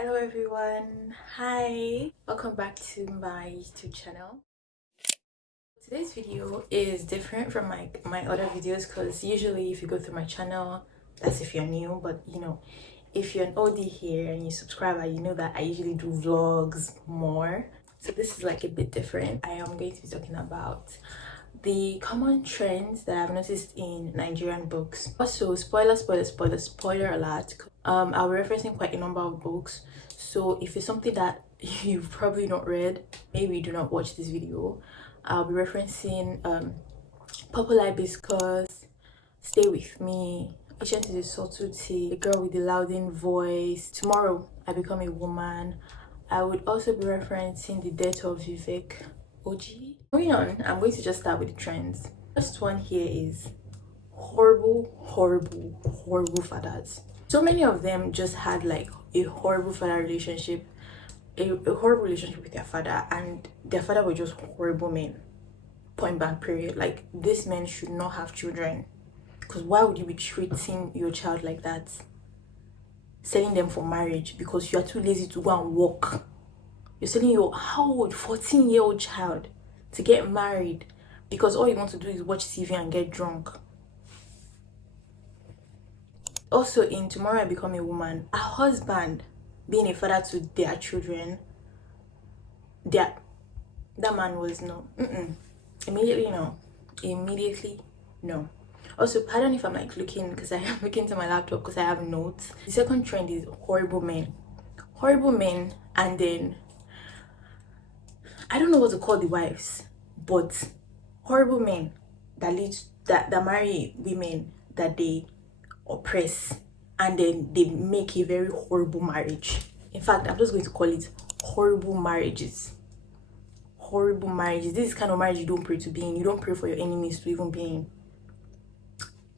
Hello everyone, hi, welcome back to my YouTube channel. Today's video is different from my other videos because usually if you go through my channel, that's if you're new, but if you're an OD here and you subscribe, you know that I usually do vlogs more. So this is like a bit different. I am going to be talking about the common trends that I've noticed in Nigerian books. Also, spoiler alert. I'll be referencing quite a number of books. So if it's something that you've probably not read, maybe do not watch this video. I'll be referencing Purple Hibiscus, Stay With Me, Patient is a Subtlety, The Girl with the Louding Voice, Tomorrow I Become a Woman. I would also be referencing The Death of Vivek Oji. Moving on, I'm going to just start with the trends. First one here is horrible fathers. So many of them just had like a horrible father relationship, a horrible relationship with their father, and their father were just horrible men. Point blank period. Like, these men should not have children, because why would you be treating your child like that, selling them for marriage because you are too lazy to go and work? You're selling your how old 14-year-old child to get married because all you want to do is watch TV and get drunk. Also, in Tomorrow I Become a Woman, a husband being a father to their children, that man was no. Immediately no. Also, pardon if I'm like looking, because I am looking to my laptop because I have notes. The second trend is horrible men, and then I don't know what to call the wives, but horrible men that marry women that they oppress, and then they make a very horrible marriage. In fact, I'm just going to call it horrible marriages. Horrible marriages. This is kind of marriage you don't pray to be in. You don't pray for your enemies to even be in,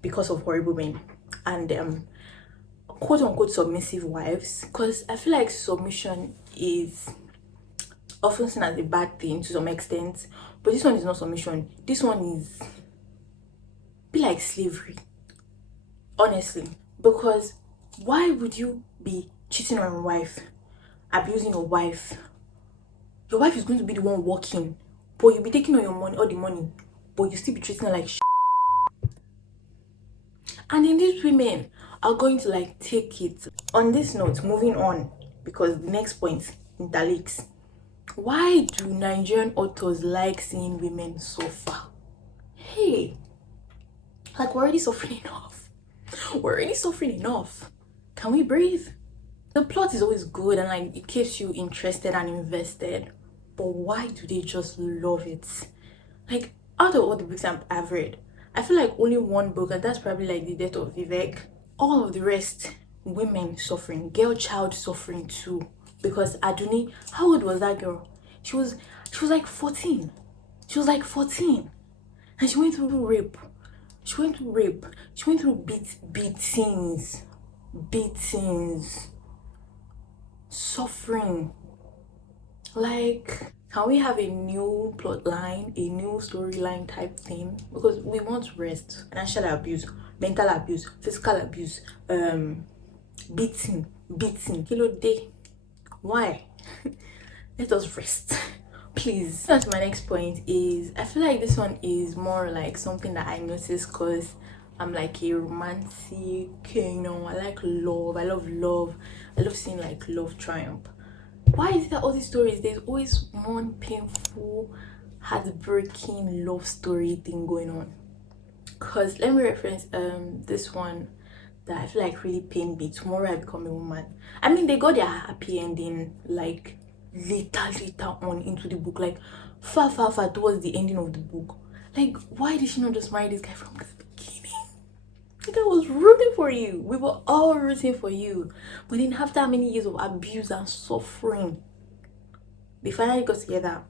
because of horrible men. And quote unquote submissive wives, because I feel like submission is often seen as a bad thing to some extent, but this one is not submission. This one is be like slavery, honestly. Because why would you be cheating on your wife, abusing your wife? Your wife is going to be the one working, but you'll be taking all the money, but you still be treating her like shit. And then these women are going to like take it. On this note, moving on, because the next point interlinks. Why do Nigerian authors like seeing women suffer? Hey, like, we're already suffering enough. Can we breathe? The plot is always good and like it keeps you interested and invested, but why do they just love it? Like, out of all the books I've read, I feel like only one book, and that's probably like The Death of Vivek. All of the rest, women suffering, girl child suffering too. Because Aduni, how old was that girl? She was like 14. She was like 14, and she went through rape. She went through beatings, suffering. Like, can we have a new plot line, a new storyline type thing? Because we want rest. Financial abuse, mental abuse, physical abuse, beating, kilo day. Why? Let us rest, please. That's my next point. Is I feel like this one is more like something that I noticed because I'm like a romantic, I like love. I love love. I love seeing like love triumph. Why is it that all these stories, there's always one painful, heartbreaking love story thing going on? Because let me reference this one that I feel like really pained me, Tomorrow I Become a Woman. I mean, they got their happy ending like later on into the book, like far towards the ending of the book. Like, why did she not just marry this guy from the beginning? Like, I was rooting for you. We were all rooting for you. But then after many years of abuse and suffering, they finally got together.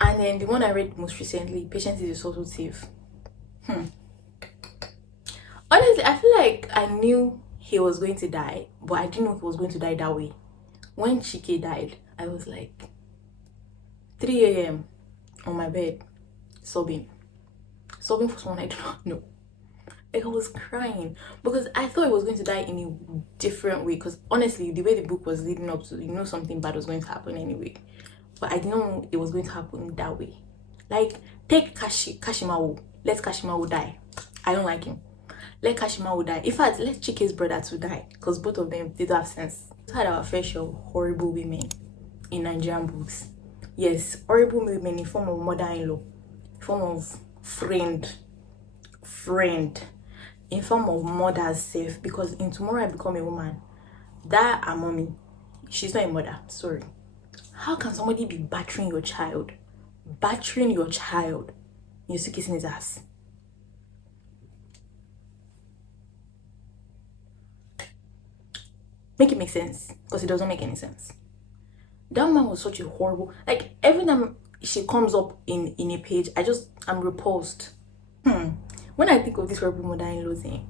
And then the one I read most recently, Patience is a Subtlety. Honestly, I feel like I knew he was going to die, but I didn't know he was going to die that way. When Chike died, I was like 3 a.m. on my bed, sobbing for someone I do not know. Like I was crying because I thought it was going to die in a different way. Because honestly, the way the book was leading up to, something bad was going to happen anyway. But I didn't know it was going to happen that way. Like, take Kashimawo. Let Kashimawo die. I don't like him. Let Kashimawo die. In fact, let Chike's brother to die. Because both of them, they don't have sense. We had our fair share of horrible women in Nigerian books. Yes, horrible women in form of mother-in-law, in form of friend, in form of mother's self. Because in Tomorrow I Become a Woman, that a mommy, she's not a mother. Sorry. How can somebody be battering your child? Battering your child. You're still kissing his ass. Make it make sense. Because it doesn't make any sense. That man was such a horrible, like every time she comes up in a page, I'm repulsed. When I think of this horrible mother-in-law thing,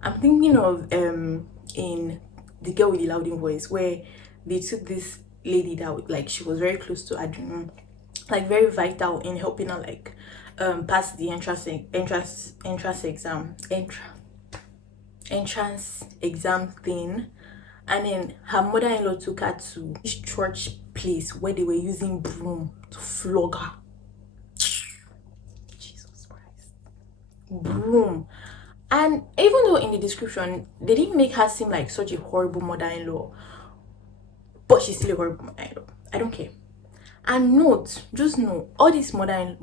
I'm thinking of in The Girl with the Loud Voice, where they took this lady that like she was very close to, I don't know, like very vital in helping her like pass the entrance exam thing. And then her mother-in-law took her to this church place where they were using broom to flog her. Jesus Christ. Broom. And even though in the description, they didn't make her seem like such a horrible mother-in-law, but she's still a horrible mother-in-law. I don't care. And just know, all these mother-in-laws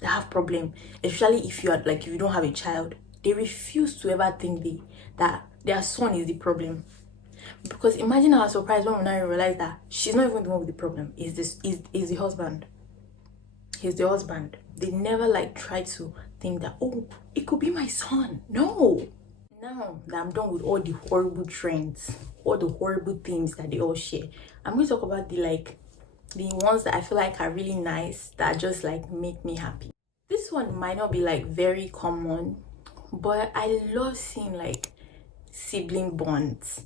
that have problem, especially if you don't have a child, they refuse to ever think that their son is the problem. Because imagine how surprised when we now realize that she's not even the one with the problem. Is the husband. He's the husband. They never like try to think that, oh, it could be my son. No. Now that I'm done with all the horrible trends, all the horrible things that they all share, I'm going to talk about the ones that I feel like are really nice, that just like make me happy. This one might not be like very common, but I love seeing like sibling bonds.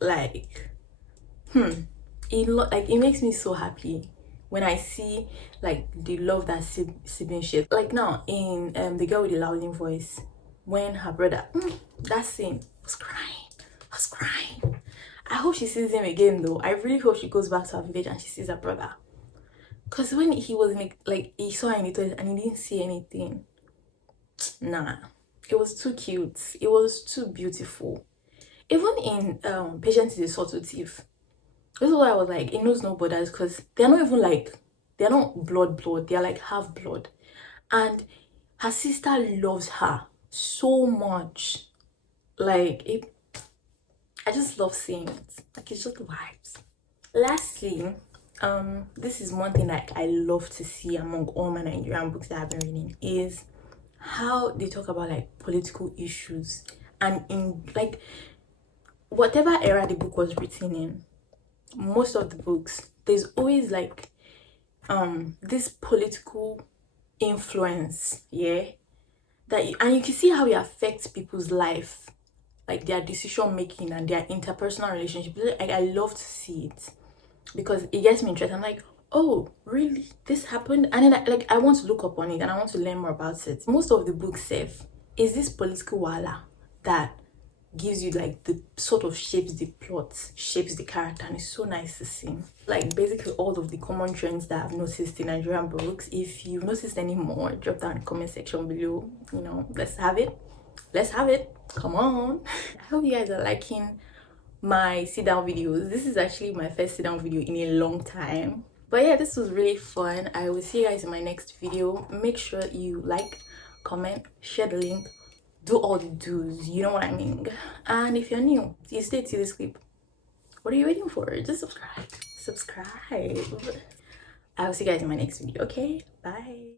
Like it makes me so happy when I see like the love that sibling share. Like now in The Girl with the Loud Voice, when her brother that scene, I was crying. I hope she sees him again though. I really hope she goes back to her village and she sees her brother. Because when he was he saw her in the toilet and he didn't see anything. Nah, it was too cute. It was too beautiful. Even in Patience is a Subtle Thief, this is why I was like, it knows no borders, because they're not even like, they're not blood, they're like half blood. And her sister loves her so much. Like, I just love seeing it. Like, it's just vibes. Lastly, this is one thing that I love to see among all my Nigerian books that I've been reading, is how they talk about like political issues. And in like whatever era the book was written in, most of the books, there's always like this political influence, and you can see how it affects people's life, like their decision making and their interpersonal relationships. I love to see it because it gets me interested. I'm like, oh really, this happened? And then I want to look up on it and I want to learn more about it. Most of the book is this political wala that gives you like the sort of shapes the plot, shapes the character, and it's so nice to see. Like basically all of the common trends that I've noticed in Nigerian books. If you've noticed any more, drop down in the comment section below. Let's have it. Come on. I hope you guys are liking my sit down videos. This is actually my first sit down video in a long time. But yeah, this was really fun. I will see you guys in my next video. Make sure you like, comment, share the link, do all the do's, you know what I mean. And if you're new, you stay to this clip, what are you waiting for? Just subscribe. I will see you guys in my next video. Okay, bye.